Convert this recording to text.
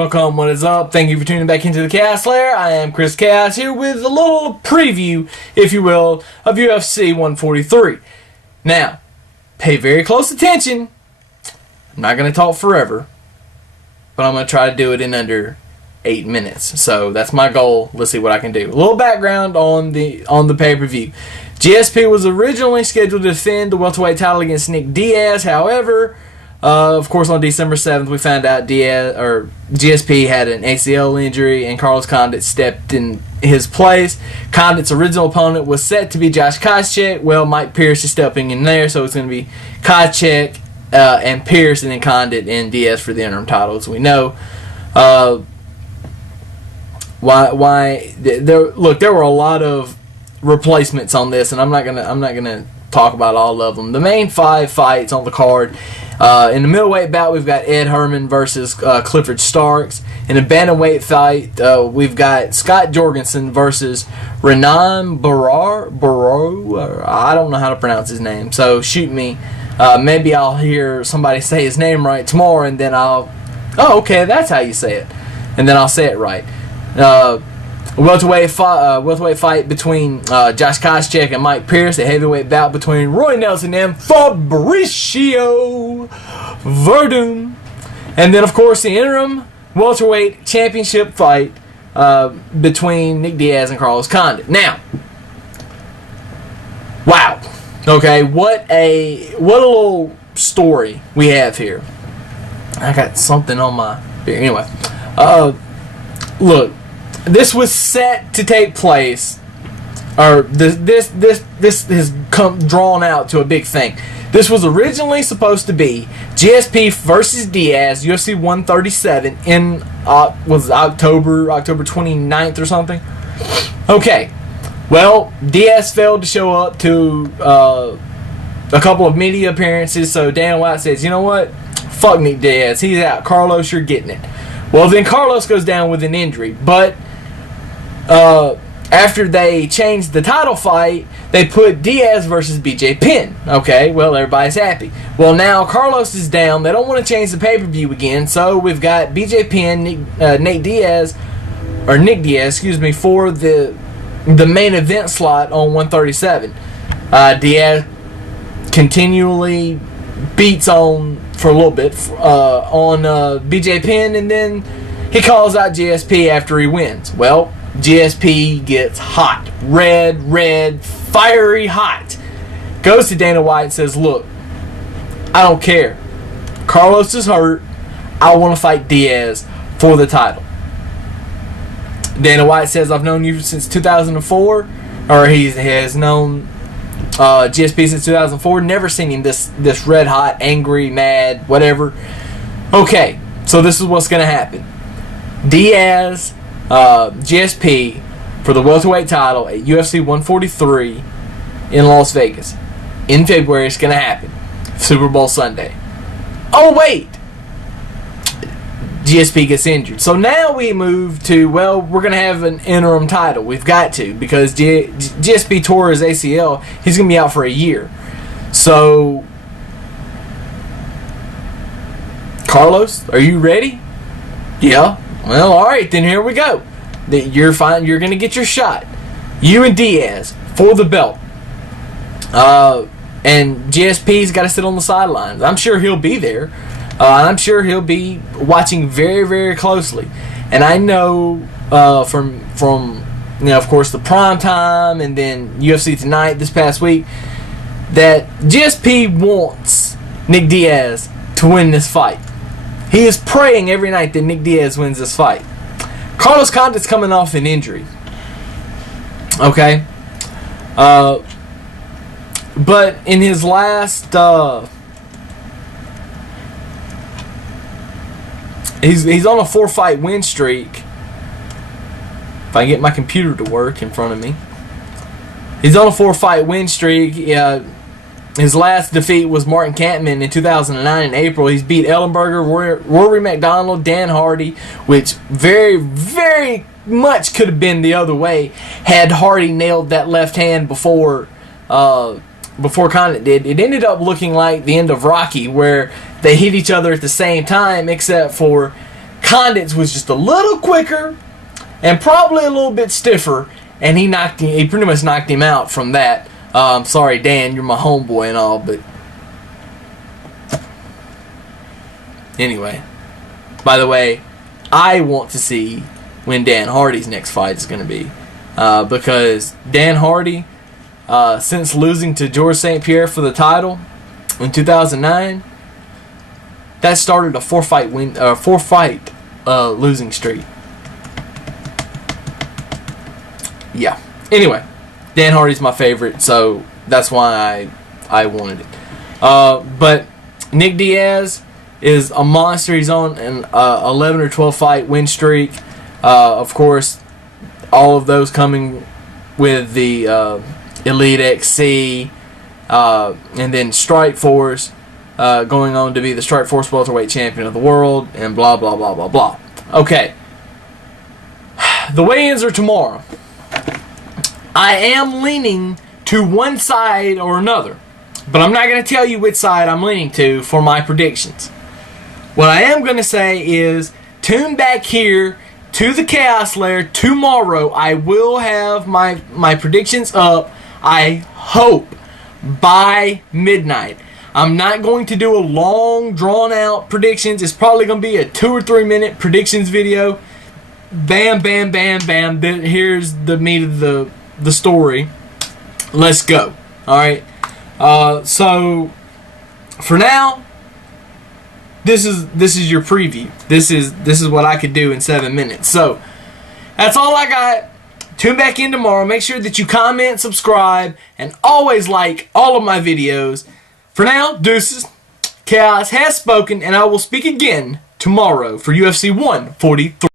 Welcome, what is up? Thank you for tuning back into the Chaos Lair. I am Chris Chaos here with a little preview, if you will, of UFC 143. Now, pay very close attention. I'm not going to talk forever, but I'm going to try to do it in under 8 minutes. So that's my goal. Let's see what I can do. A little background on the pay-per-view. GSP was originally scheduled to defend the welterweight title against Nick Diaz. However, of course, on December 7th, we found out GSP had an ACL injury, and Carlos Condit stepped in his place. Condit's original opponent was set to be Josh Koscheck. Well, Mike Pierce is stepping in there, so it's going to be Koscheck and Pierce, and then Condit and Diaz for the interim title, as we know. There were a lot of replacements on this, and I'm not gonna talk about all of them. The main 5 fights on the card. In the middleweight bout, we've got Ed Herman versus Clifford Starks. In a bantamweight fight, we've got Scott Jorgensen versus Renan Barrow. I don't know how to pronounce his name, so shoot me. Maybe I'll hear somebody say his name right tomorrow, and then okay, that's how you say it. And then I'll say it right. Welterweight fight between Josh Koscheck and Mike Pierce. A heavyweight bout between Roy Nelson and Fabricio Verdun. And then, of course, the interim welterweight championship fight between Nick Diaz and Carlos Condit. Now, wow. Okay, what a little story we have here. I got something on my beer. Anyway, look. This was set to take place, or this has come drawn out to a big thing. This was originally supposed to be GSP versus Diaz, UFC 137 in was October 29th or something. Okay, well, Diaz failed to show up to a couple of media appearances, so Dana White says, you know what, fuck Nick Diaz, he's out. Carlos, you're getting it. Well, then Carlos goes down with an injury, but after they changed the title fight, they put Diaz versus BJ Penn. Okay, well, everybody's happy. Well, now Carlos is down. They don't want to change the pay-per-view again, so we've got BJ Penn, Nick Diaz, for the main event slot on 137. Diaz continually beats on for a little bit on BJ Penn, and then he calls out GSP after he wins. Well, GSP gets hot. Red, fiery hot. Goes to Dana White and says, look, I don't care. Carlos is hurt. I want to fight Diaz for the title. Dana White says, I've known you since 2004. Or he has known GSP since 2004. Never seen him this red hot, angry, mad, whatever. Okay, so this is what's going to happen. Diaz, GSP for the welterweight title at UFC 143 in Las Vegas in February. It's going to happen. Super Bowl Sunday. Oh, wait! GSP gets injured. So now we move to, well, we're going to have an interim title. We've got to, because GSP tore his ACL. He's going to be out for a year. So, Carlos, are you ready? Yeah. Well, all right, then here we go. You're fine. You're going to get your shot. You and Diaz for the belt. And GSP's got to sit on the sidelines. I'm sure he'll be there. I'm sure he'll be watching very, very closely. And I know from of course, the prime time and then UFC Tonight this past week that GSP wants Nick Diaz to win this fight. He is praying every night that Nick Diaz wins this fight. Carlos Condit's coming off an injury. Okay? But in his last... He's on a 4-fight win streak. If I can get my computer to work in front of me. He's on a 4-fight win streak. His last defeat was Martin Kampmann in 2009 in April. He's beat Ellenberger, Rory McDonald, Dan Hardy, which very, very much could have been the other way had Hardy nailed that left hand before Condit did. It ended up looking like the end of Rocky, where they hit each other at the same time, except for Condit's was just a little quicker and probably a little bit stiffer, and he pretty much knocked him out from that. Sorry, Dan, you're my homeboy and all, but anyway. By the way, I want to see when Dan Hardy's next fight is going to be, because Dan Hardy, since losing to George St-Pierre for the title in 2009, that started a four-fight losing streak. Yeah. Anyway, Dan Hardy's my favorite, so that's why I wanted it. But Nick Diaz is a monster. He's on an 11 or 12 fight win streak. Of course, all of those coming with the Elite XC, and then Strikeforce, going on to be the Strikeforce welterweight champion of the world, and blah blah blah blah blah. Okay, the weigh-ins are tomorrow. I am leaning to one side or another, but I'm not going to tell you which side I'm leaning to for my predictions. What I am going to say is, tune back here to the Chaos Lair tomorrow. I will have my predictions up, I hope, by midnight. I'm not going to do a long, drawn-out predictions. It's probably going to be a 2 or 3 minute predictions video. Bam, bam, bam, bam. Here's the meat of the story. Let's go. Alright. So, for now, this is your preview. This is what I could do in 7 minutes. So, that's all I got. Tune back in tomorrow. Make sure that you comment, subscribe, and always like all of my videos. For now, deuces. Chaos has spoken, and I will speak again tomorrow for UFC 143.